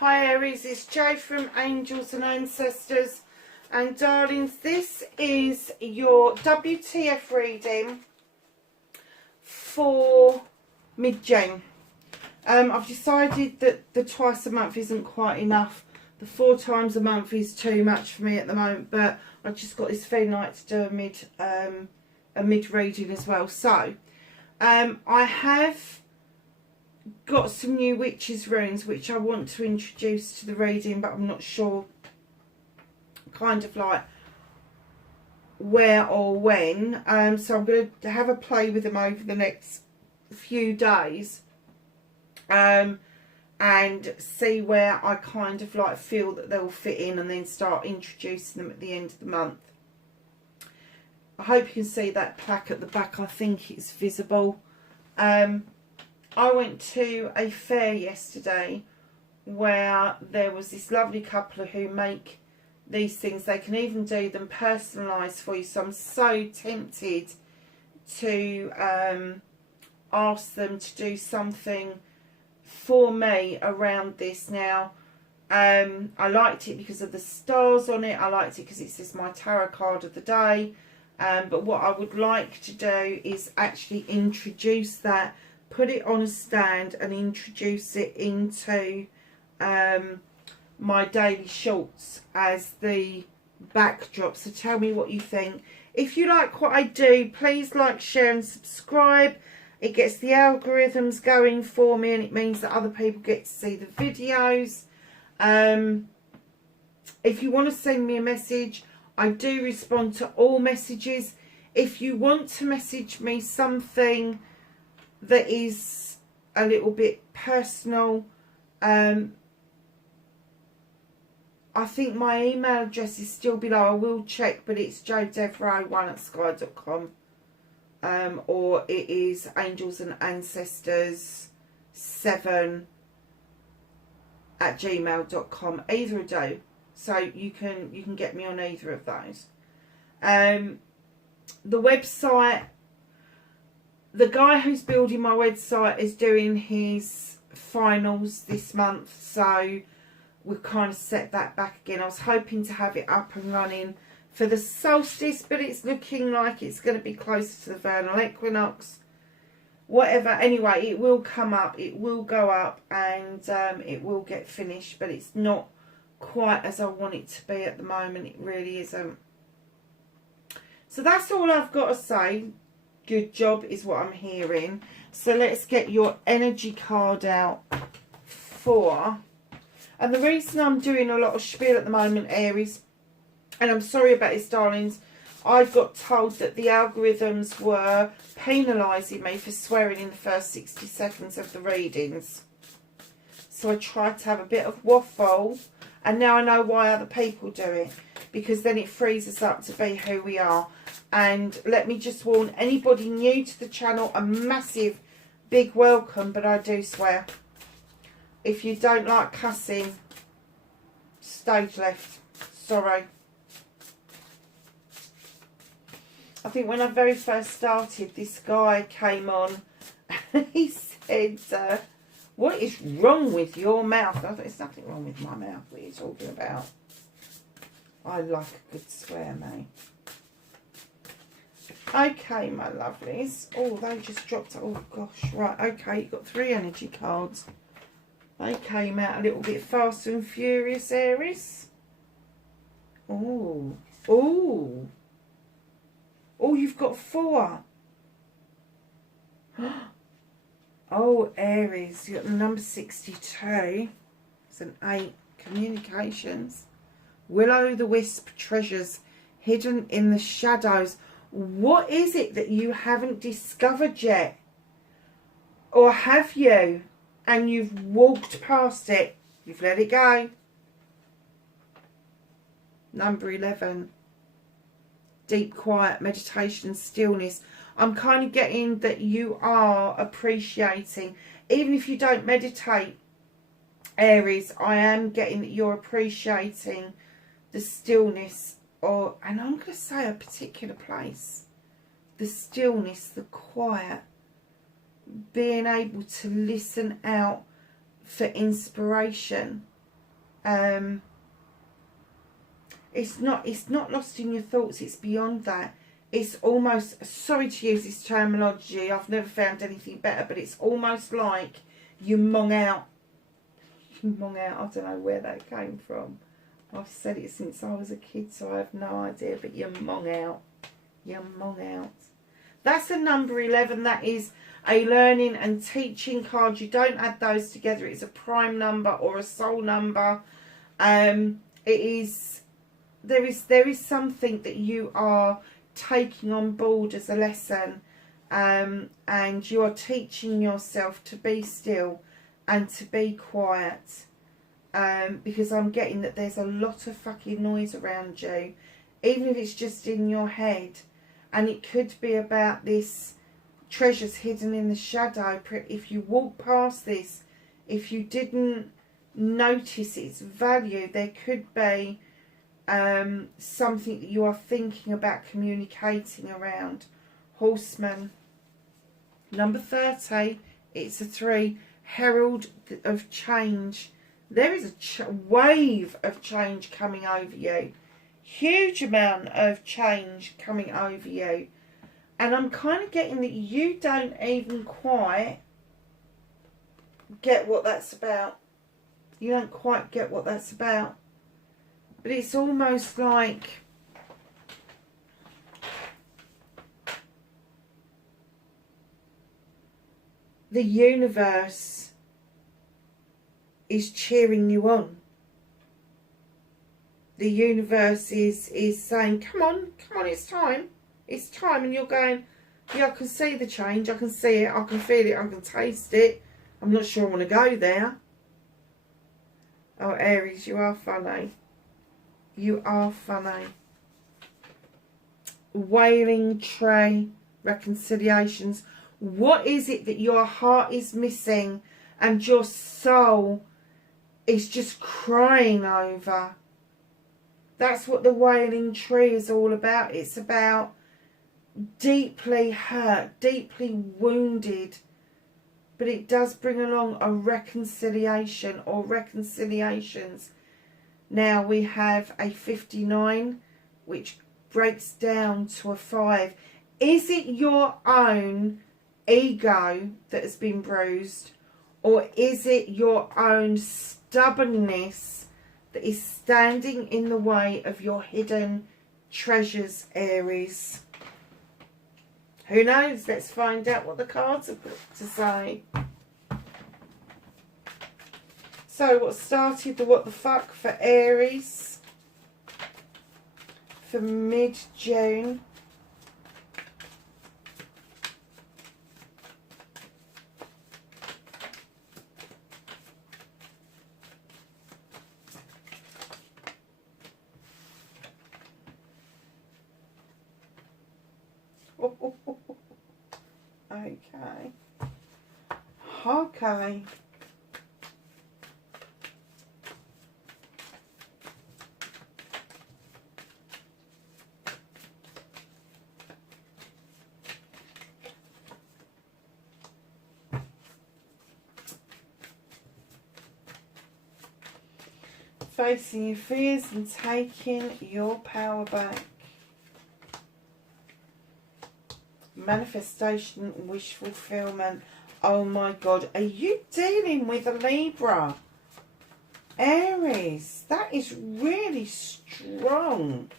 Hi Aries, it's Jo from Angels and Ancestors, and darlings, this is your WTF reading for mid-June. I've decided that the twice a month isn't quite enough. The 4 times a month is too much for me at the moment, but I've just got this feeling like to do a mid reading as well. So I have got some new witches runes which I want to introduce to the reading, but I'm not sure kind of like where or when. So I'm going to have a play with them over the next few days and see where I kind of like feel that they'll fit in, and then start introducing them at the end of the month. I hope you can see that plaque at the back. I think it's visible. I went to a fair yesterday where there was this lovely couple who make these things. They can even do them personalised for you. So I'm so tempted to ask them to do something for me around this. Now, I liked it because of the stars on it. I liked it because it says my tarot card of the day. But what I would like to do is actually introduce that, put it on a stand and introduce it into my daily shorts as the backdrop. So tell me what you think. If you like what I do, please like, share and subscribe. It gets the algorithms going for me, and it means that other people get to see the videos. If you want to send me a message, I do respond to all messages. If you want to message me something that is a little bit personal, I think my email address is still below. I will check, but it's jodevro1@sky.com, or it is Angels and Ancestors 7@gmail.com. Either do, so you can get me on either of those. The website, the guy who's building my website is doing his finals this month, so we've kind of set that back again. I was hoping to have it up and running for the solstice, but it's looking like it's going to be closer to the vernal equinox. Whatever, anyway, it will come up, it will go up, and it will get finished, but it's not quite as I want it to be at the moment. It really isn't. So that's all I've got to say. Good job is what I'm hearing. So let's get your energy card out for... And the reason I'm doing a lot of spiel at the moment, Aries, and I'm sorry about this, darlings, I got told that the algorithms were penalising me for swearing in the first 60 seconds of the readings. So I tried to have a bit of waffle, and now I know why other people do it, because then it frees us up to be who we are. And let me just warn anybody new to the channel, a massive big welcome, but I do swear. If you don't like cussing, stage left. Sorry. I think when I very first started, this guy came on and he said, what is wrong with your mouth? I thought, there's nothing wrong with my mouth. What are you talking about? I like a good swear, mate. Okay, my lovelies. Oh, they just dropped. Oh, gosh. Right, okay. You've got 3 energy cards. They came out a little bit fast and furious, Aries. Oh. Oh. Oh, you've got 4. Oh, Aries. You've got the number 62. It's an 8. Communications. Will-o'-the-wisp treasures hidden in the shadows. What is it that you haven't discovered yet? Or have you? And you've walked past it. You've let it go. Number 11. Deep quiet, meditation, stillness. I'm kind of getting that you are appreciating. Even if you don't meditate, Aries, I am getting that you're appreciating the stillness. And I'm going to say a particular place. The stillness, the quiet. Being able to listen out for inspiration. It's not lost in your thoughts. It's beyond that. It's almost, sorry to use this terminology, I've never found anything better, but it's almost like you mong out. You mong out, I don't know where that came from. I've said it since I was a kid, so I have no idea, but you mong out. You mong out. That's the number 11. That is a learning and teaching card. You don't add those together. It's a prime number or a soul number. It is, there is something that you are taking on board as a lesson, and you are teaching yourself to be still and to be quiet, because I'm getting that there's a lot of fucking noise around you, even if it's just in your head, and it could be about this treasures hidden in the shadow. If you walk past this, if you didn't notice its value, there could be something that you are thinking about communicating around. Horseman. Number 30, it's a 3. Herald of Change. There is a wave of change coming over you. Huge amount of change coming over you. And I'm kind of getting that you don't even quite get what that's about. You don't quite get what that's about. But it's almost like the universe is cheering you on. The universe is saying, come on, it's time. It's time. And you're going, yeah, I can see the change. I can see it. I can feel it. I can taste it. I'm not sure I want to go there. Oh, Aries, you are funny. You are funny. Wailing tray, reconciliations. What is it that your heart is missing and your soul is just crying over? That's what the wailing tree is all about. It's about deeply hurt, deeply wounded. But it does bring along a reconciliation or reconciliations. Now we have a 59, which breaks down to a 5. Is it your own ego that has been bruised? Or is it your own stubbornness that is standing in the way of your hidden treasures, Aries? Who knows? Let's find out what the cards have got to say. So what started the what the fuck for Aries for mid-June? Okay. Okay. Facing your fears and taking your power back. Manifestation, wish fulfillment. Oh my God, are you dealing with a Libra? Aries, that is really strong.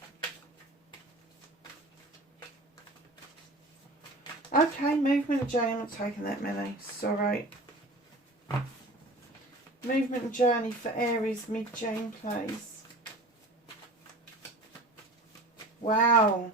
Okay, movement and journey. I'm not taking that many. Sorry. Movement and journey for Aries mid-June, please. Wow.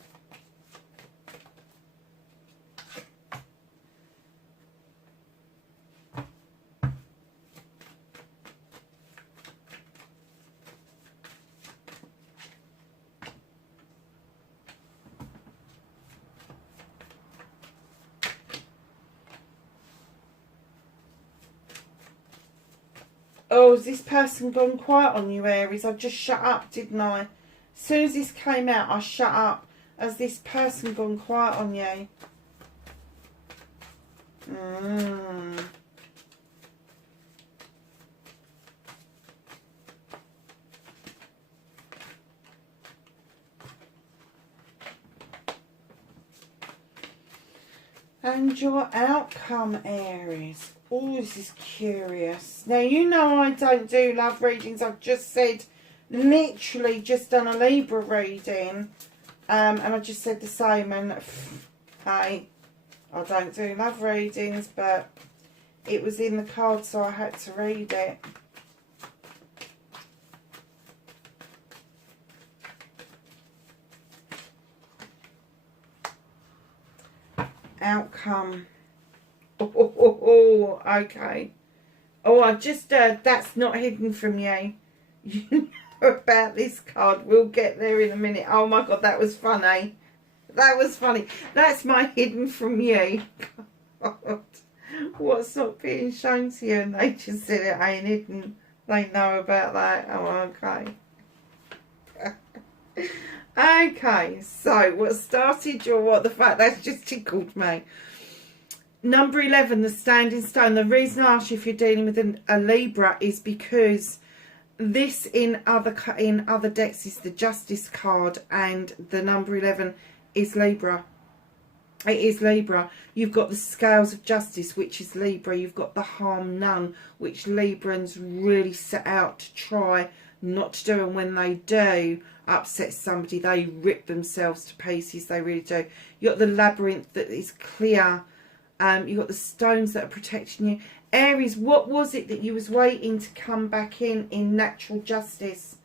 Oh, has this person gone quiet on you, Aries? I just shut up, didn't I? As soon as this came out, I shut up. Has this person gone quiet on you? And your outcome, Aries. Oh, this is curious. Now, you know I don't do love readings. I've just said, literally just done a Libra reading. And I just said the same. And, hey, I don't do love readings, but it was in the card, so I had to read it. Outcome. Oh, okay. Oh, I just that's not hidden from you. You know about this card. We'll get there in a minute. Oh my God, that was funny. That was funny. That's my hidden from you. God. What's not being shown to you? And they just said it ain't hidden. They know about that. Oh, okay. Okay, so what started your what? The fact that's just tickled me. Number 11, the standing stone. The reason I ask you if you're dealing with a Libra is because this in other decks is the Justice card, and the number 11 is Libra. It is Libra. You've got the Scales of Justice, which is Libra. You've got the Harm None, which Librans really set out to try not to do, and when they do upset somebody, they rip themselves to pieces. They really do. You've got the Labyrinth that is clear. You've got the stones that are protecting you. Aries, what was it that you was waiting to come back in natural justice?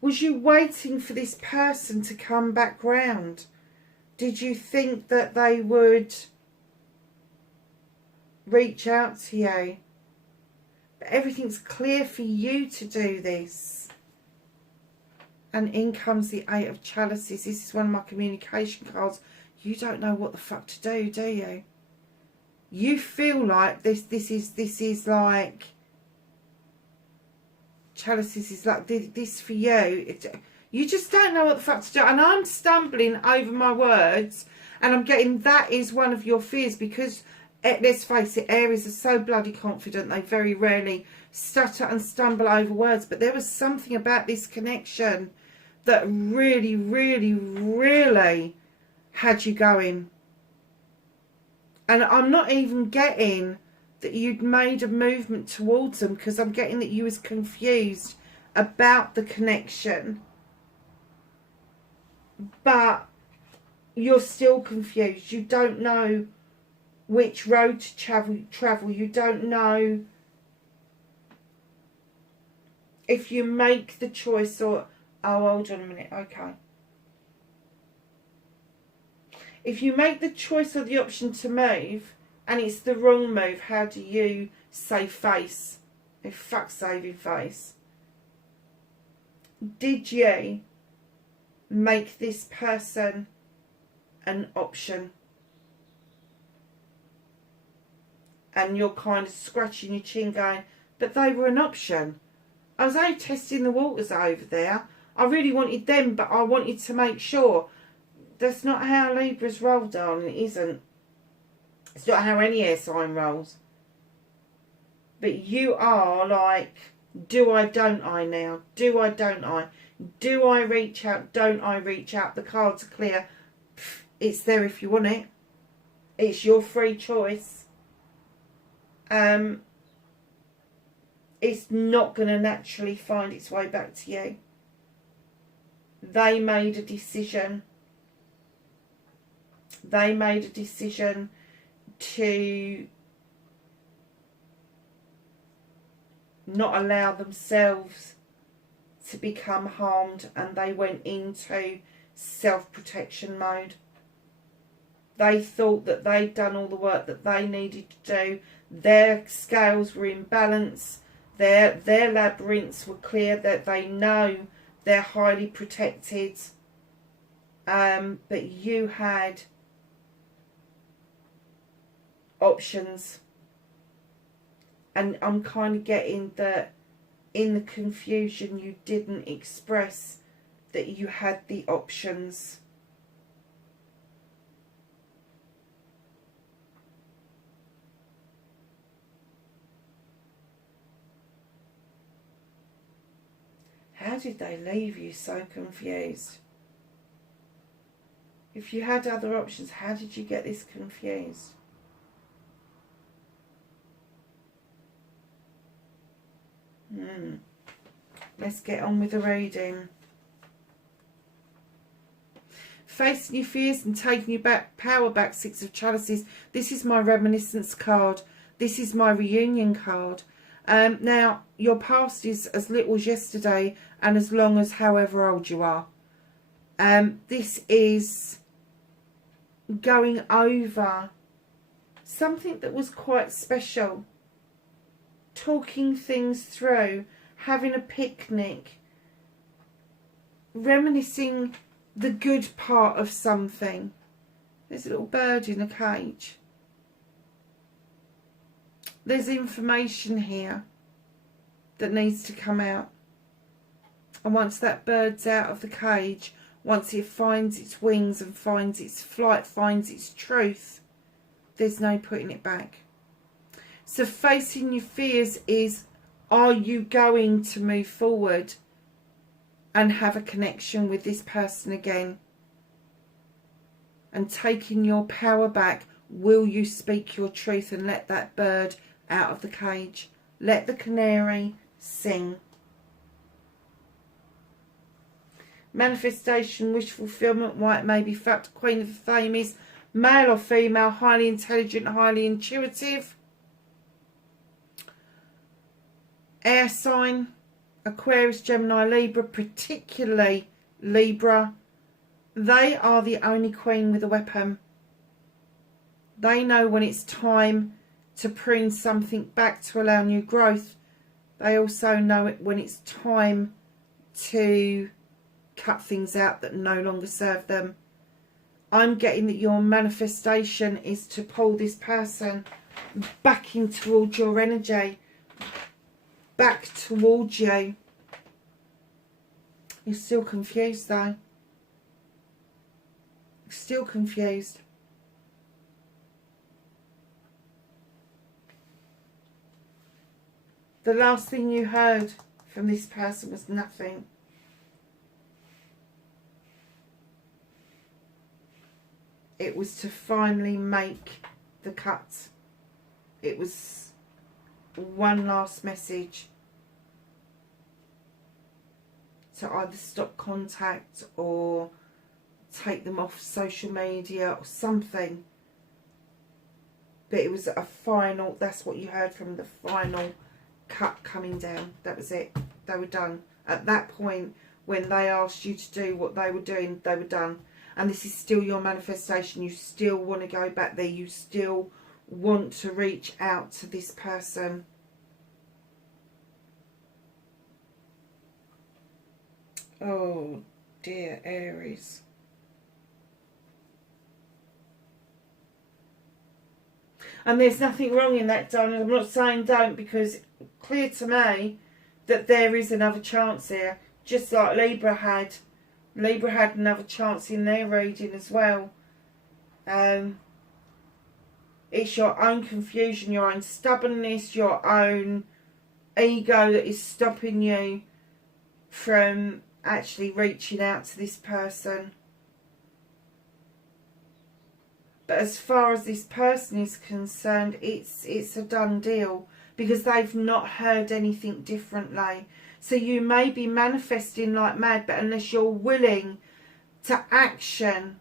Was you waiting for this person to come back round? Did you think that they would reach out to you? But everything's clear for you to do this. And in comes the Eight of Chalices. This is one of my communication cards. You don't know what the fuck to do you? You feel like this is like Chalices is like this for you. You just don't know what the fuck to do. And I'm stumbling over my words, and I'm getting that is one of your fears, because let's face it, Aries are so bloody confident they very rarely stutter and stumble over words. But there was something about this connection that really, really, really had you going. And I'm not even getting that you'd made a movement towards them, because I'm getting that you was confused about the connection. But you're still confused. You don't know which road to travel. You don't know if you make the choice or... Oh, hold on a minute. Okay. If you make the choice or the option to move, and it's the wrong move, how do you save face? If fuck saving face. Did you make this person an option? And you're kind of scratching your chin going, but they were an option. I was only testing the waters over there. I really wanted them, but I wanted to make sure. That's not how Libras roll, darling. It isn't. It's not how any air sign rolls. But you are like, do I, don't I now? Do I, don't I? Do I reach out? Don't I reach out? The cards are clear. It's there if you want it. It's your free choice. It's not going to naturally find its way back to you. They made a decision. They made a decision to not allow themselves to become harmed, and they went into self-protection mode. They thought that they'd done all the work that they needed to do. Their scales were in balance. Their labyrinths were clear, that they know they're highly protected. But you had options. And I'm kind of getting that in the confusion you didn't express that you had the options. How did they leave you so confused? If you had other options, how did you get this confused? Let's get on with the reading. Facing your fears and taking your power back, Six of Chalices. This is my reminiscence card. This is my reunion card. Now, your past is as little as yesterday and as long as however old you are. This is going over something that was quite special. Talking things through, having a picnic, reminiscing the good part of something. There's a little bird in a cage. There's information here that needs to come out. And once that bird's out of the cage, once it finds its wings and finds its flight, finds its truth, there's no putting it back. So facing your fears is, are you going to move forward and have a connection with this person again? And taking your power back, will you speak your truth and let that bird out of the cage? Let the canary sing. Manifestation, wish fulfillment, white may be fact, Queen of the Fame is male or female, highly intelligent, highly intuitive. Air sign, Aquarius, Gemini, Libra, particularly Libra. They are the only queen with a weapon. They know when it's time to prune something back to allow new growth. They also know it when it's time to cut things out that no longer serve them. I'm getting that your manifestation is to pull this person back in towards your energy, back towards you. You're still confused though. Still confused. The last thing you heard from this person was nothing. It was to finally make the cut. It was one last message to either stop contact or take them off social media or something. But it was a final, that's what you heard from the final cut coming down. That was it. They were done. At that point, when they asked you to do what they were doing, they were done. And this is still your manifestation. You still want to go back there. You still want to reach out to this person. Oh dear, Aries. And there's nothing wrong in that, darling. I'm not saying don't, because it's clear to me that there is another chance here. Just like Libra had. Libra had another chance in their reading as well. It's your own confusion, your own stubbornness, your own ego that is stopping you from actually reaching out to this person. But as far as this person is concerned, it's a done deal, because they've not heard anything differently. So you may be manifesting like mad, but unless you're willing to action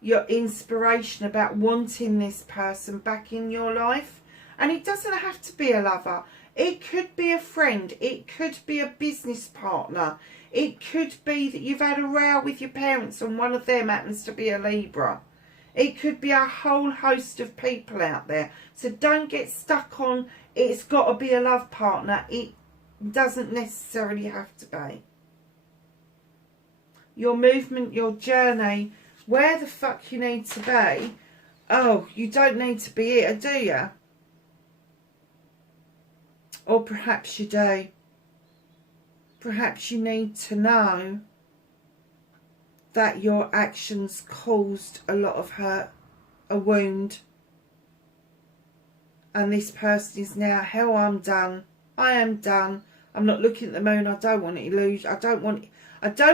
your inspiration about wanting this person back in your life, and it doesn't have to be a lover. It could be a friend. It could be a business partner. It could be that you've had a row with your parents and one of them happens to be a Libra. It could be a whole host of people out there. So don't get stuck on it's got to be a love partner. It doesn't necessarily have to be. Your movement, your journey, where the fuck you need to be. Oh, you don't need to be here, do you? Or perhaps you do. Perhaps you need to know that your actions caused a lot of hurt, a wound. And this person is now, hell, I'm done. I am done. I'm not looking at the moon. I don't want illusion. I don't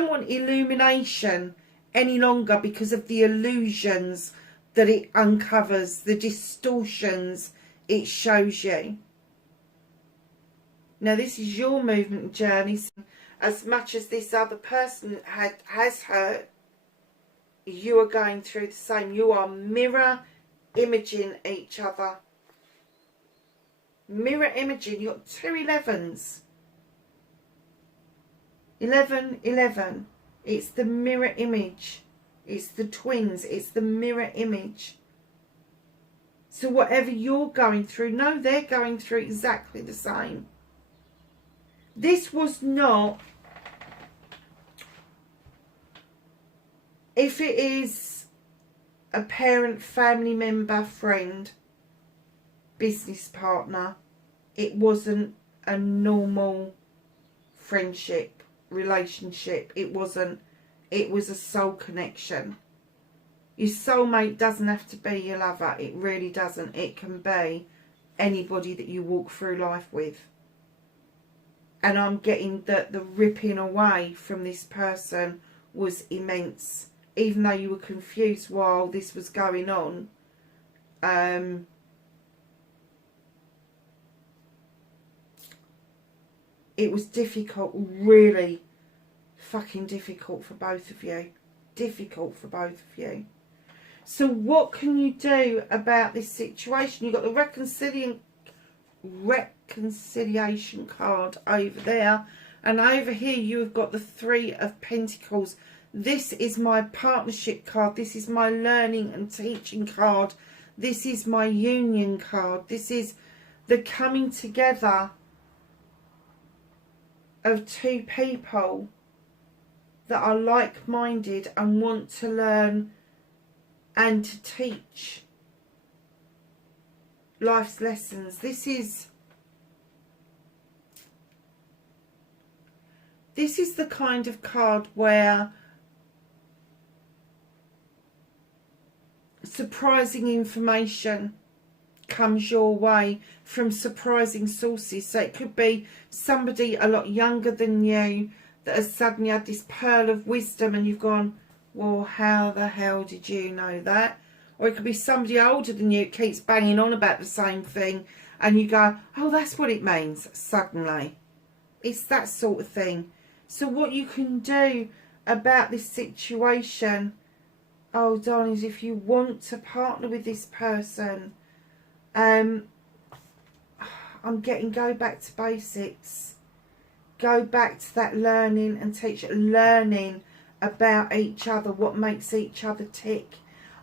want illumination any longer because of the illusions that it uncovers, the distortions it shows you. Now this is your movement journey. As much as this other person has hurt, you are going through the same. You are mirror imaging each other. Mirror imaging. You've got 2 11s. 11, 11. It's the mirror image. It's the twins. It's the mirror image. So whatever you're going through, no, they're going through exactly the same. This was not, if it is a parent, family member, friend, business partner, it wasn't a normal friendship, relationship. It wasn't. It was a soul connection. Your soulmate doesn't have to be your lover. It really doesn't. It can be anybody that you walk through life with. And I'm getting that the ripping away from this person was immense. Even though you were confused while this was going on. It was difficult, really fucking difficult for both of you. Difficult for both of you. So what can you do about this situation? You've got the reconciliation card over there. And over here you have got the 3 of Pentacles. This is my partnership card. This is my learning and teaching card. This is my union card. This is the coming together of 2 people that are like-minded and want to learn and to teach life's lessons. This is the kind of card where surprising information comes your way from surprising sources. So it could be somebody a lot younger than you that has suddenly had this pearl of wisdom and you've gone, well, how the hell did you know that? Or it could be somebody older than you that keeps banging on about the same thing and you go, oh, that's what it means, suddenly. It's that sort of thing. So what you can do about this situation, oh, darlings, if you want to partner with this person, I'm getting go back to basics. Go back to that learning and learning about each other, what makes each other tick.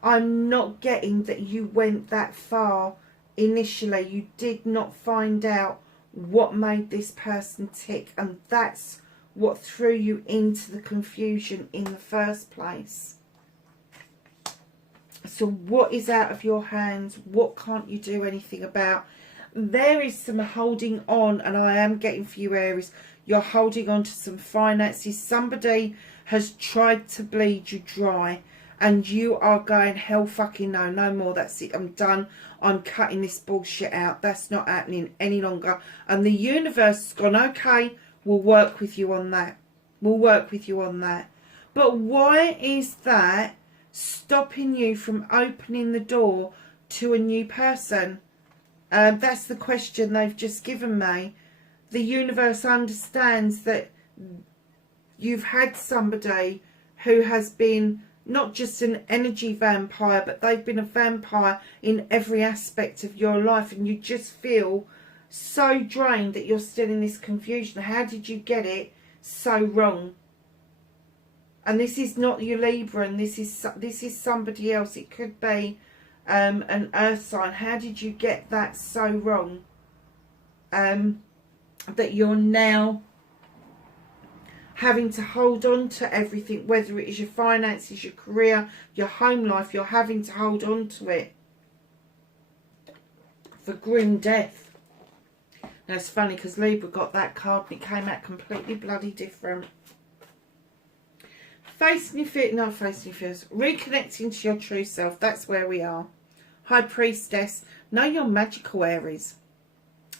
I'm not getting that you went that far initially. You did not find out what made this person tick, and that's what threw you into the confusion in the first place. So what is out of your hands? What can't you do anything about? There is some holding on, and I am getting for you, Aries. You're holding on to some finances. Somebody has tried to bleed you dry, and you are going, hell fucking no, no more. That's it. I'm done. I'm cutting this bullshit out. That's not happening any longer. And the universe has gone, okay, we'll work with you on that. We'll work with you on that. But why is that stopping you from opening the door to a new person? That's the question they've just given me. The universe understands that you've had somebody who has been not just an energy vampire, but they've been a vampire in every aspect of your life, and you just feel so drained that you're still in this confusion. How did you get it so wrong? And this is not your Libra, and this is somebody else. It could be an earth sign. How did you get that so wrong? That you're now having to hold on to everything, whether it is your finances, your career, your home life, you're having to hold on to it for grim death. Now it's funny because Libra got that card and it came out completely bloody different. Facing your fears, not facing your fears, reconnecting to your true self, that's where we are. High Priestess, know your magical, Aries.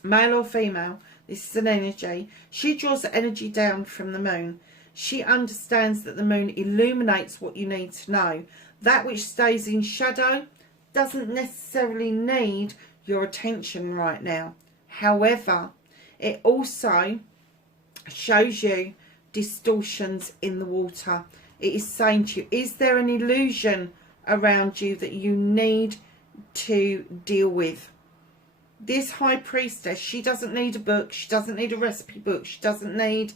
Male or female, this is an energy. She draws the energy down from the moon. She understands that the moon illuminates what you need to know. That which stays in shadow doesn't necessarily need your attention right now. However, it also shows you distortions in the water. It is saying to you, is there an illusion around you that you need to deal with? This High Priestess, she doesn't need a book. She doesn't need a recipe book. She doesn't need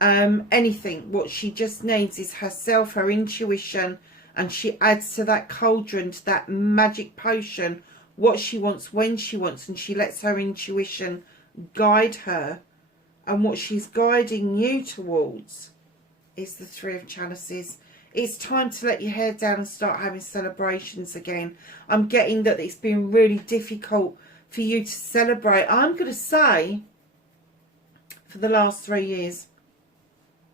anything. What she just needs is herself, her intuition, and she adds to that cauldron, to that magic potion, what she wants, when she wants, and she lets her intuition guide her. And what she's guiding you towards is the Three of Chalices. It's time to let your hair down and start having celebrations again. I'm getting that it's been really difficult for you to celebrate. I'm going to say for the last 3 years.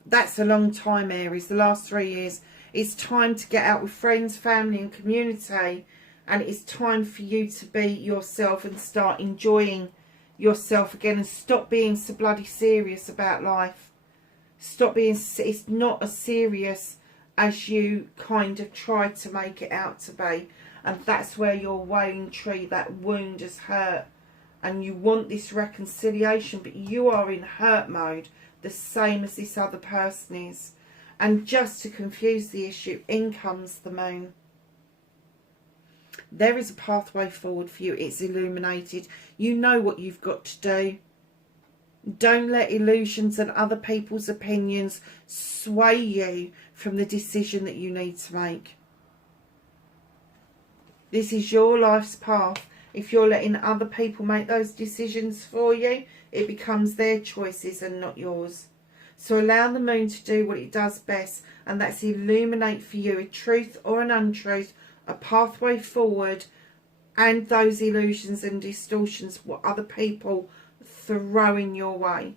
That's a long time, Aries. The last 3 years. It's time to get out with friends, family and community. And it's time for you to be yourself and start enjoying yourself again. And stop being so bloody serious about life. Stop being... It's not as serious as you kind of try to make it out to be. And that's where your wailing tree, that wound has hurt. And you want this reconciliation, but you are in hurt mode, the same as this other person is. And just to confuse the issue, in comes the moon. There is a pathway forward for you. It's illuminated. You know what you've got to do. Don't let illusions and other people's opinions sway you from the decision that you need to make. This is your life's path. If you're letting other people make those decisions for you, it becomes their choices and not yours. So allow the moon to do what it does best, and that's illuminate for you a truth or an untruth, a pathway forward, and those illusions and distortions what other people throw in your way.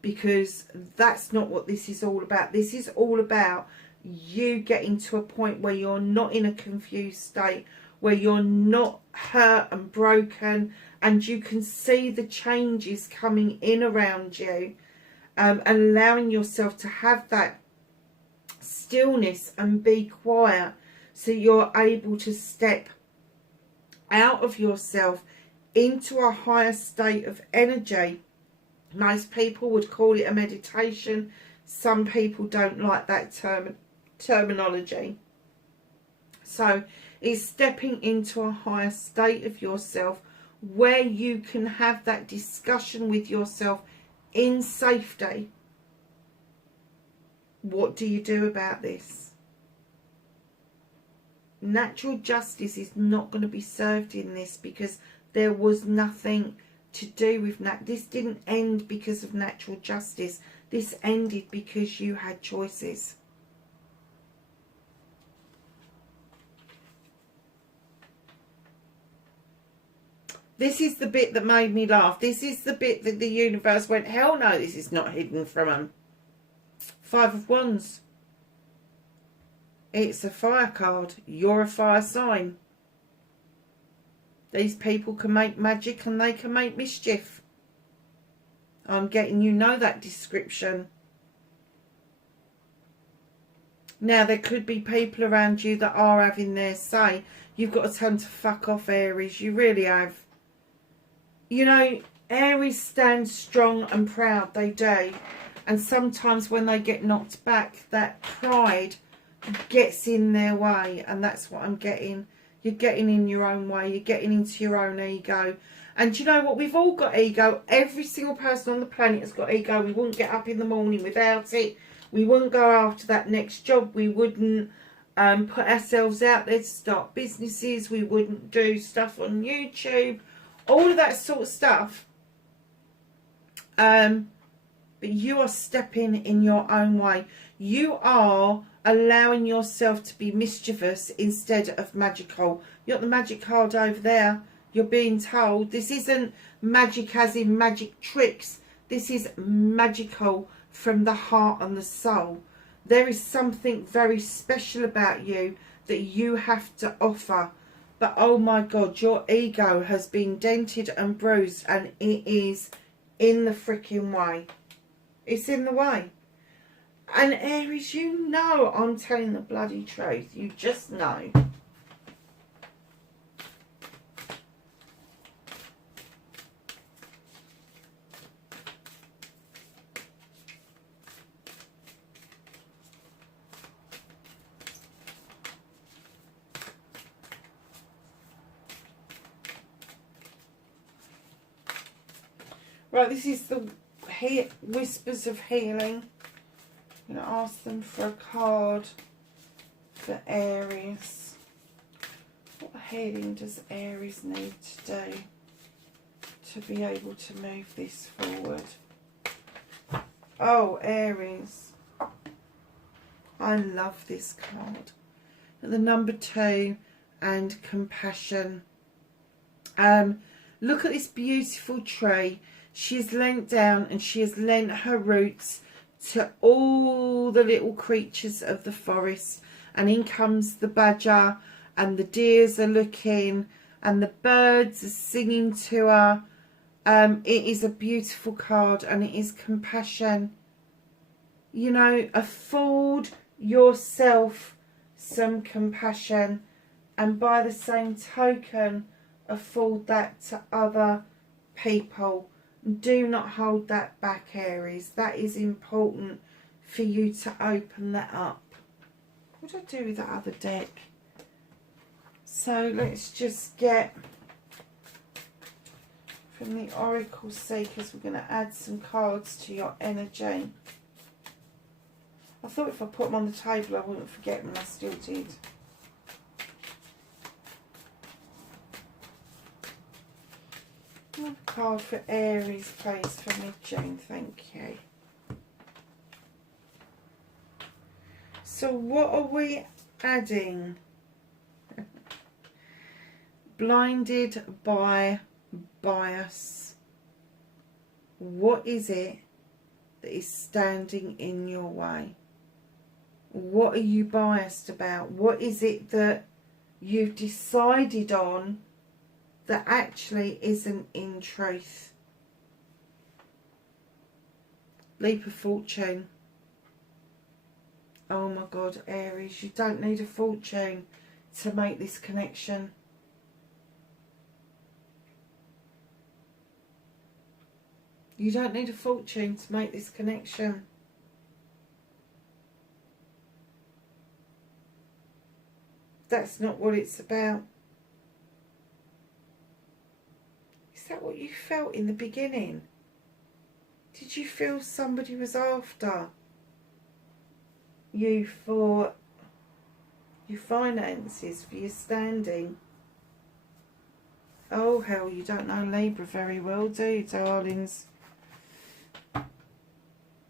Because that's not what this is all about. This is all about you getting to a point where you're not in a confused state, where you're not hurt and broken, and you can see the changes coming in around you, allowing yourself to have that stillness and be quiet, so you're able to step out of yourself into a higher state of energy. Most people would call it a meditation. Some people don't like that terminology. So it's stepping into a higher state of yourself where you can have that discussion with yourself in safety. What do you do about this? Natural justice is not going to be served in this, because there was nothing to do with this didn't end because of natural justice. This ended because you had choices. This is the bit that made me laugh. This is the bit that the universe went, hell no, this is not hidden from them. Five of Wands. It's a fire card. You're a fire sign. These people can make magic and they can make mischief. I'm getting, you know, that description. Now, there could be people around you that are having their say. You've got to tell them to fuck off, Aries. You really have. You know, Aries stands strong and proud. They do. And sometimes when they get knocked back, that pride gets in their way. And that's what I'm getting. You're getting in your own way. You're getting into your own ego. And you know what? We've all got ego. Every single person on the planet has got ego. We wouldn't get up in the morning without it. We wouldn't go after that next job. We wouldn't put ourselves out there to start businesses. We wouldn't do stuff on YouTube. All of that sort of stuff. But you are stepping in your own way. You are allowing yourself to be mischievous instead of magical. You got the magic card over there. You're being told this isn't magic as in magic tricks. This is magical from the heart and the soul. There is something very special about you that you have to offer. But oh my God, your ego has been dented and bruised, and it is in the freaking way. It's in the way. And Aries, you know I'm telling the bloody truth. You just know. Right, this is the Whispers of Healing. I'm going to ask them for a card for Aries. What healing does Aries need to do to be able to move this forward? Oh, Aries. I love this card. The number 2 and compassion. Look at this beautiful tree. She's leant down and she has lent her roots to all the little creatures of the forest. And in comes the badger and the deers are looking and the birds are singing to her. It is a beautiful card and it is compassion. You know, afford yourself some compassion, and by the same token afford that to other people. Do not hold that back, Aries. That is important for you to open that up. What do I do with that other deck? So let's just get from the Oracle Seekers, we're going to add some cards to your energy. I thought if I put them on the table I wouldn't forget them, I still did. Another card for Aries, please, for mid-June, thank you. So what are we adding? Blinded by bias. What is it that is standing in your way? What are you biased about? What is it that you've decided on that actually isn't in truth? Leap of fortune. Oh my God, Aries, you don't need a fortune to make this connection. You don't need a fortune to make this connection. That's not what it's about. Is that what you felt in the beginning? Did you feel somebody was after you for your finances, for your standing? Oh hell, you don't know Libra very well, do you, darlings?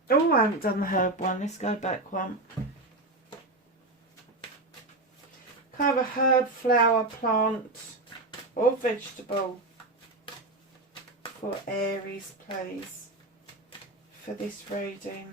Oh, I haven't done the herb one. Let's go back one. Kind of a herb, flower, plant or vegetable for Aries, please, for this reading.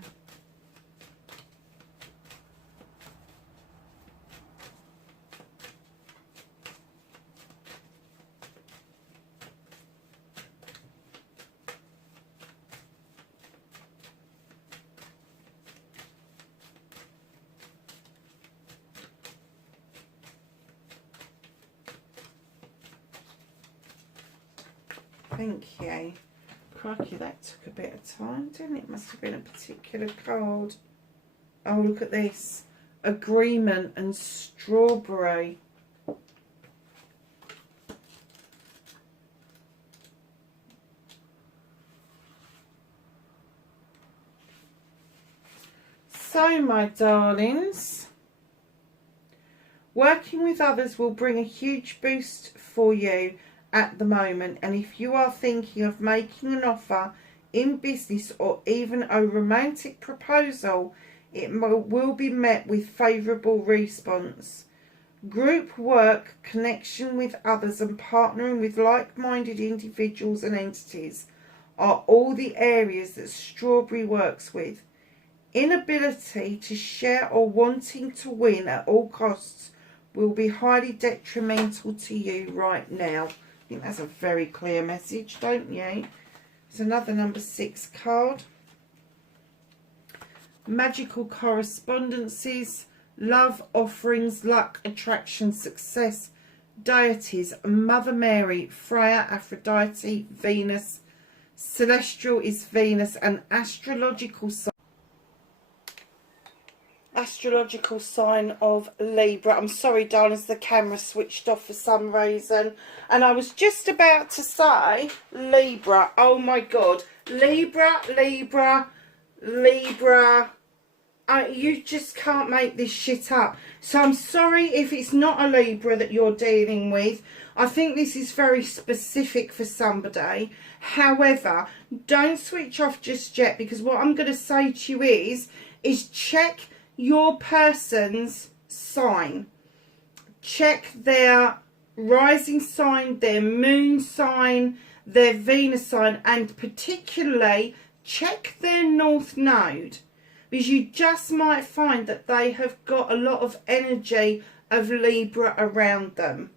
Thank you. Crikey, that took a bit of time, didn't it? Must have been a particular card. Oh, look at this. Agreement and strawberry. So, my darlings, working with others will bring a huge boost for you at the moment, and if you are thinking of making an offer in business or even a romantic proposal, it will be met with favourable response. Group work, connection with others and partnering with like-minded individuals and entities are all the areas that Strawberry works with. Inability to share or wanting to win at all costs will be highly detrimental to you right now. I think that's a very clear message, don't you? It's another number 6 card. magical correspondences, love, offerings, luck, attraction, success, deities, Mother Mary, Freya, Aphrodite, Venus, celestial is Venus, and astrological sign of Libra. I'm sorry, darlings, the camera switched off for some reason. And I was just about to say Libra. Oh my God. Libra. You just can't make this shit up. So I'm sorry if it's not a Libra that you're dealing with. I think this is very specific for somebody. However, don't switch off just yet, because what I'm going to say to you is check your person's sign. Check their rising sign, their moon sign, their Venus sign, and particularly check their north node, because you just might find that they have got a lot of energy of Libra around them.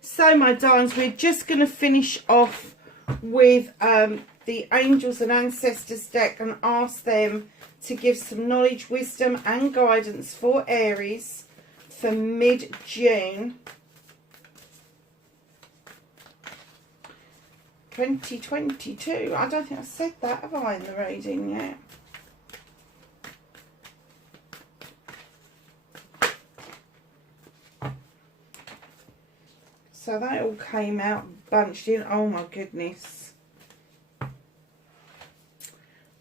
So my darlings, we're just going to finish off with the Angels and Ancestors deck and ask them to give some knowledge, wisdom and guidance for Aries for mid-June 2022. I don't think I said that, have I, in the reading yet? So that all came out bunched in. Oh my goodness.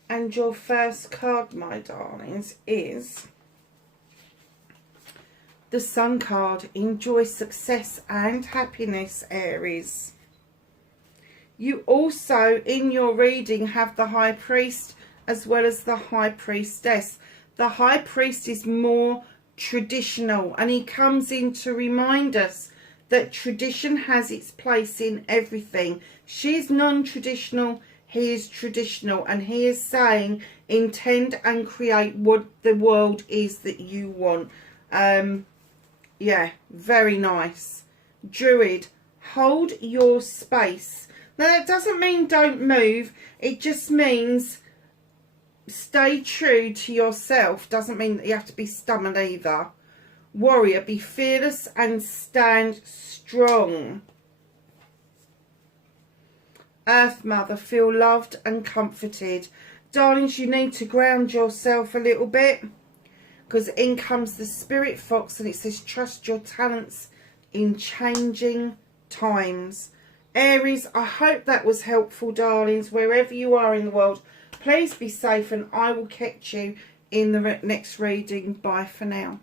And your first card, my darlings, is the Sun card. Enjoy success and happiness, Aries. You also, in your reading, have the High Priest as well as the High Priestess. The High Priest is more traditional, and he comes in to remind us that tradition has its place in everything. She's non-traditional. He is traditional, and he is saying intend and create what the world is that you want. Yeah, very nice. Druid, hold your space. Now that doesn't mean don't move. It just means stay true to yourself. Doesn't mean that you have to be stubborn either. Warrior, be fearless and stand strong. Earth Mother, feel loved and comforted. Darlings, you need to ground yourself a little bit, because in comes the Spirit Fox and it says trust your talents in changing times. Aries, I hope that was helpful, darlings. Wherever you are in the world, please be safe, and I will catch you in the next reading. Bye for now.